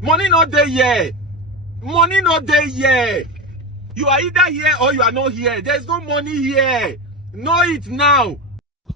Money not there here. Money not there here. You are either here or you are not here. There's no money here. Know it now.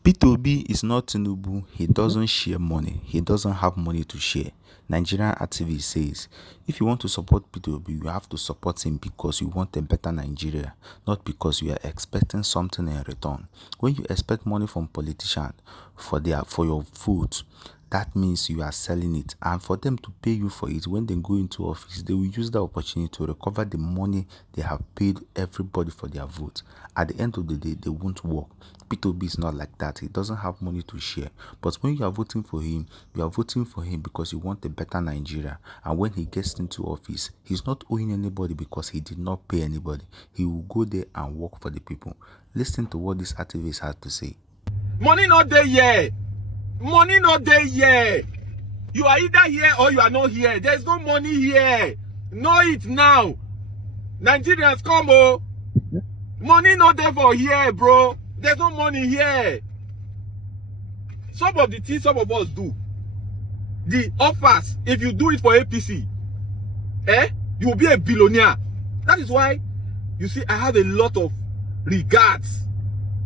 Peter Obi is not Tinubu. He doesn't share money. He doesn't have money to share. Nigerian activist says, if you want to support Peter Obi, you have to support him because you want a better Nigeria, not because you are expecting something in return. When you expect money from politicians for your vote, that means you are selling it, and for them to pay you for it, when they go into office, they will use the opportunity to recover the money they have paid everybody for their vote. At the end of the day, they won't work. Peter Obi is not like that. He doesn't have money to share. But when you are voting for him, you are voting for him because you want a better Nigeria. And when he gets into office, he's not owing anybody because he did not pay anybody. He will go there and work for the people. Listen to what this activist has to say. Money not there here. Money not there here. You are either here or you are not here. There's no money here. Know it now. Nigerians, come on. Money not there for here, bro. There's no money here. Some of the things some of us do, the offers, if you do it for APC, you will be a billionaire. That is why, you see, I have a lot of regards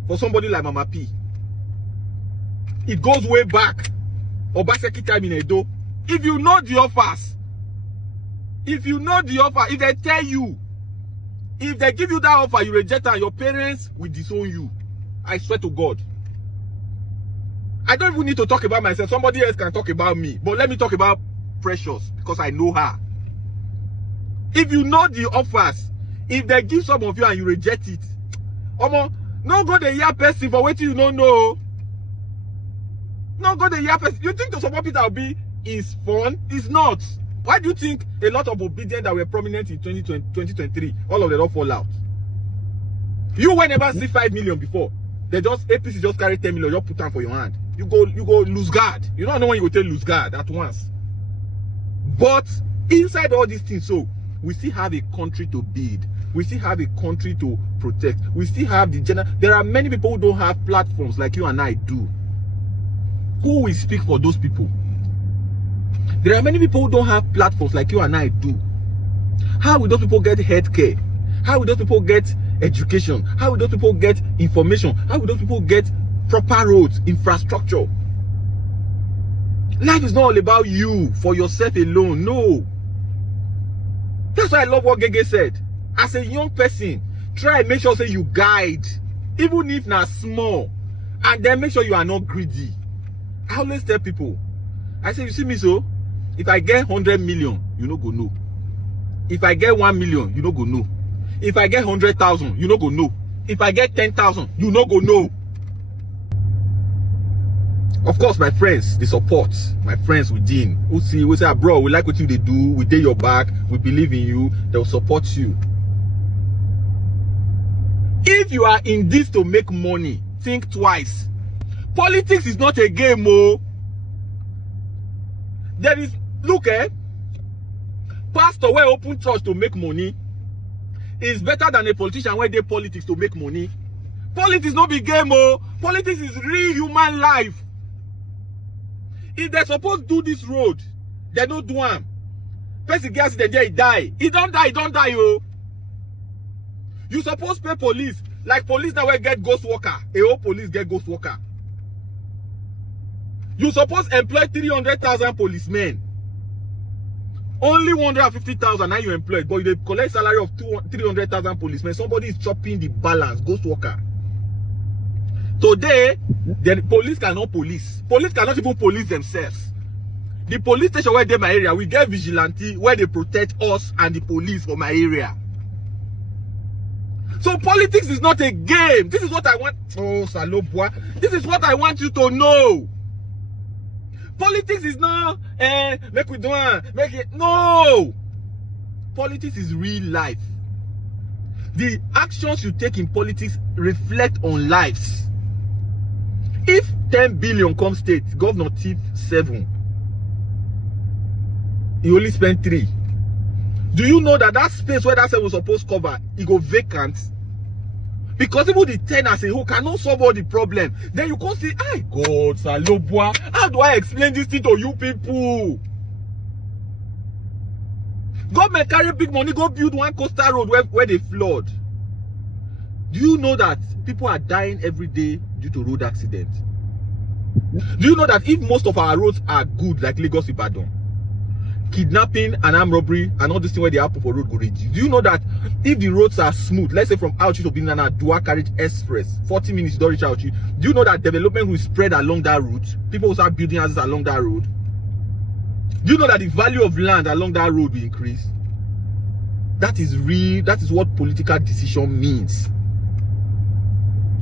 for somebody like Mama P. It goes way back. Obaseki time in Edo. If you know the offers, if they tell you, if they give you that offer, you reject it, and your parents will disown you. I swear to God. I don't even need to talk about myself. Somebody else can talk about me. But let me talk about Precious, because I know her. If you know the offers, if they give some of you and you reject it, no go the year person for waiting you don't know. No go the year person. You think to support Peter Obi is fun? It's not. Why do you think a lot of obedience that were prominent in 2023, all of them all fall out? You will never see 5 million before. APC just carry 10 million, you put them for your hand. You go lose guard. You don't know when you go tell lose guard at once. But inside all these things, so we still have a country to build. We still have a country to protect. We still have the general. There are many people who don't have platforms like you and I do. Who will speak for those people? There are many people who don't have platforms like you and I do. How will those people get healthcare? How will those people get education? How will those people get information? How will those people get proper roads, infrastructure? Life is not all about you for yourself alone. No. That's why I love what Gege said. As a young person, try and make sure say you guide, even if not small, and then make sure you are not greedy. I always tell people, I say, you see me, so if I get 100 million, you no go know. If I get 1 million, you no go know. If I get 100,000, you no go know. If I get 10,000, you no go know. Of course, my friends, they support. My friends within, who say, bro, we like what you they do. We did your back. We believe in you. They'll support you. If you are in this to make money, think twice. Politics is not a game, oh. There is, look, pastor where open church to make money is better than a politician where they politics to make money. Politics no be game, oh. Politics is real human life. If they're supposed to do this road, they don't do them. Person gets the day he die. He don't die, oh. You supposed to pay police. Like police now will get ghost worker. A whole police get ghost worker. You supposed to employ 300,000 policemen. Only 150,000 now you employed, but you collect salary of 300,000 policemen. Somebody is chopping the balance, ghost worker. Today, the police cannot police. Police cannot even police themselves. The police station where they my area, we get vigilante where they protect us and the police for my area. So politics is not a game. This is what I want. Oh, Salopwa. This is what I want you to know. Politics is not, make we do it, make it. No. Politics is real life. The actions you take in politics reflect on lives. If 10 billion come state, governor thief 7. He only spent 3. Do you know that that space where that 7 was supposed to cover, it go vacant? Because even the tenants who cannot solve all the problem, then you can't say, "Ay God, Salobwa, how do I explain this thing to you people?" Government carry big money, go build one coastal road where they flood. Do you know that people are dying every day due to road accidents? Do you know that if most of our roads are good, like Lagos Ibadan, kidnapping and armed robbery and all this thing where they happen for road go reduce? Do you know that if the roads are smooth, let's say from Auchi to Binana, dual carriage express, 40 minutes you don't reach Auchi, do you know that development will spread along that route? People will start building houses along that road. Do you know that the value of land along that road will increase? That is real. That is what political decision means.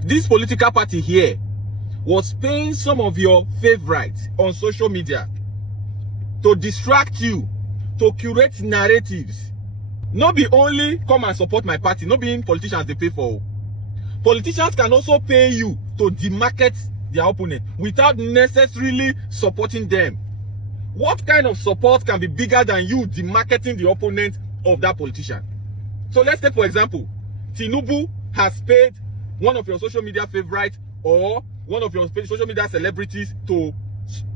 This political party here was paying some of your favorites on social media to distract you, to curate narratives. Not be only come and support my party, not being politicians they pay for. Politicians can also pay you to demarket their opponent without necessarily supporting them. What kind of support can be bigger than you demarketing the opponent of that politician? So let's take, for example, Tinubu has paid one of your social media favorites or one of your social media celebrities to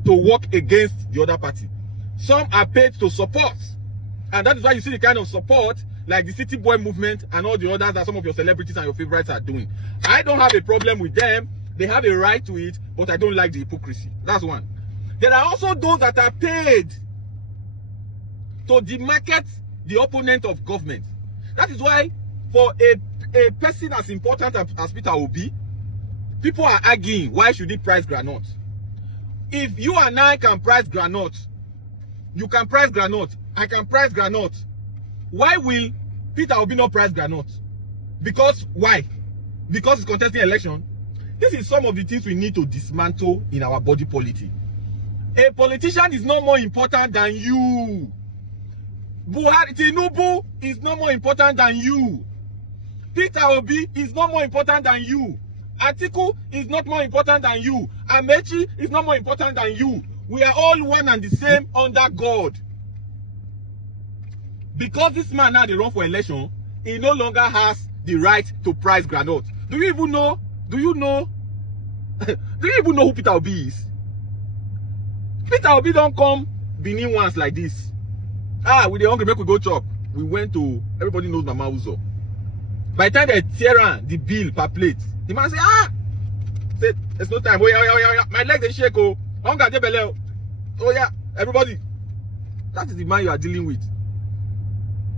work against the other party. Some are paid to support, and that is why you see the kind of support like the City Boy movement and all the others that some of your celebrities and your favorites are doing. I don't have a problem with them. They have a right to it, but I don't like the hypocrisy. That's one. There are also those that are paid to demarket the opponent of government. That is why for a person as important as Peter Obi, people are arguing, why should he price groundnut? If you and I can price groundnut, you can price groundnut, I can price groundnut, why will Peter Obi not price groundnut? Because why? Because he's contesting election. This is some of the things we need to dismantle in our body politic. A politician is no more important than you. Tinubu is no more important than you. Peter Obi is not more important than you. Atiku is not more important than you. Amechi is not more important than you. We are all one and the same under God. Because this man now they run for election, he no longer has the right to price groundnut. Do you even know? Do you know? Do you even know who Peter Obi is? Peter Obi don't come Benin once like this. With the hungry make we go chop. We went to, everybody knows Mama Uzo. By the time they tear the bill per plate, the man say, say, there's no time. Oh yeah. My leg they shake. Oh yeah, everybody. That is the man you are dealing with.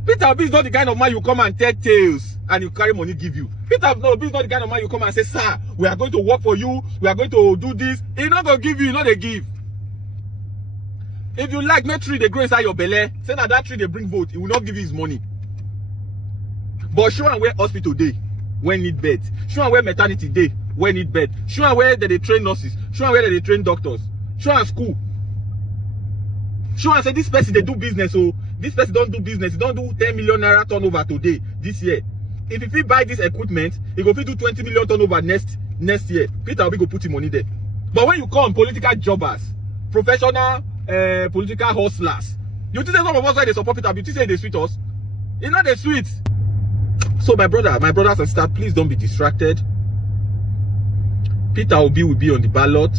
Peter Obi is not the kind of man you come and tell tales and you carry money give you. Peter Obi is not the kind of man you come and say, sir, we are going to work for you. We are going to do this. He's not going to give you, you know they give. If you like, no tree they grow inside your belly. Say that tree they bring vote. He will not give you his money. But show and where hospital day when need beds. Show and where maternity day when need bed. Show and where they train nurses. Show and where they train doctors. Show and school. Show and say this person they do business. So this person don't do business. He don't do 10 million naira turnover today this year. If he buy this equipment, he go fit do 20 million turnover next year. Peter Obi go put him money there. But when you come political jobbers, professional political hustlers, you think some of us why they support Peter Obi? You think they sweet us? It's not the sweet. So my brothers and sisters, please don't be distracted. Peter Obi will be on the ballot.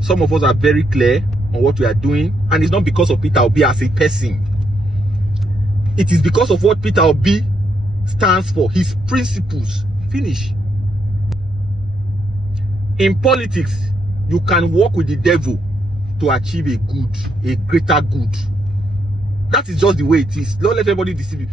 Some of us are very clear on what we are doing, and it's not because of Peter Obi as a person. It is because of what Peter Obi stands for, his principles. Finish. In politics, you can work with the devil to achieve a greater good. That is just the way it is. Don't let everybody deceive you.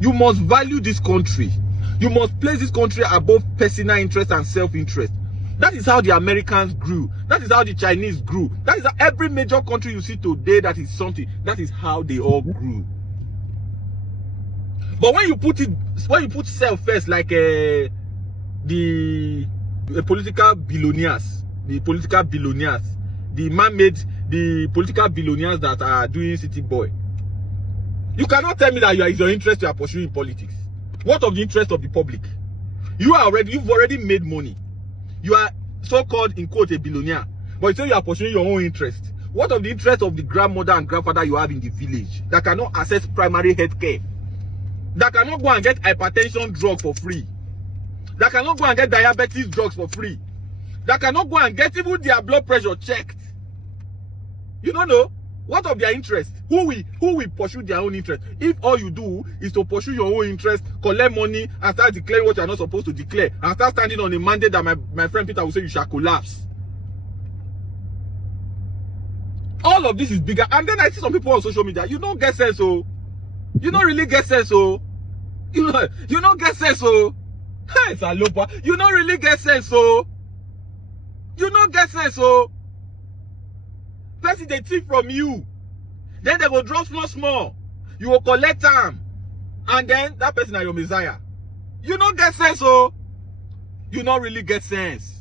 You must value this country. You must place this country above personal interest and self-interest. That is how the Americans grew. That is how the Chinese grew. That is how every major country you see today that is something. That is how they all grew. But when you put self first, like the political billionaires, the political political billionaires that are doing City Boy, you cannot tell me that is your interest you are pursuing politics. What of the interest of the public? You've already made money. You are so-called, in quote, a billionaire. But you say you are pursuing your own interest. What of the interest of the grandmother and grandfather you have in the village that cannot access primary health care? That cannot go and get hypertension drugs for free? That cannot go and get diabetes drugs for free? That cannot go and get even their blood pressure checked? You don't know? What of their interest? Who will pursue their own interest? If all you do is to pursue your own interest, collect money, and start declaring what you are not supposed to declare, and start standing on a mandate that my friend Peter will say you shall collapse. All of this is bigger. And then I see some people on social media, you don't get sense, oh. You don't really get sense, oh. You don't get sense, oh. Hey, Salopa. You don't really get sense, oh. You don't get sense, oh. Person they thief from you. Then they will drop small. You will collect them. And then that person are your messiah. You don't get sense, oh. You don't really get sense.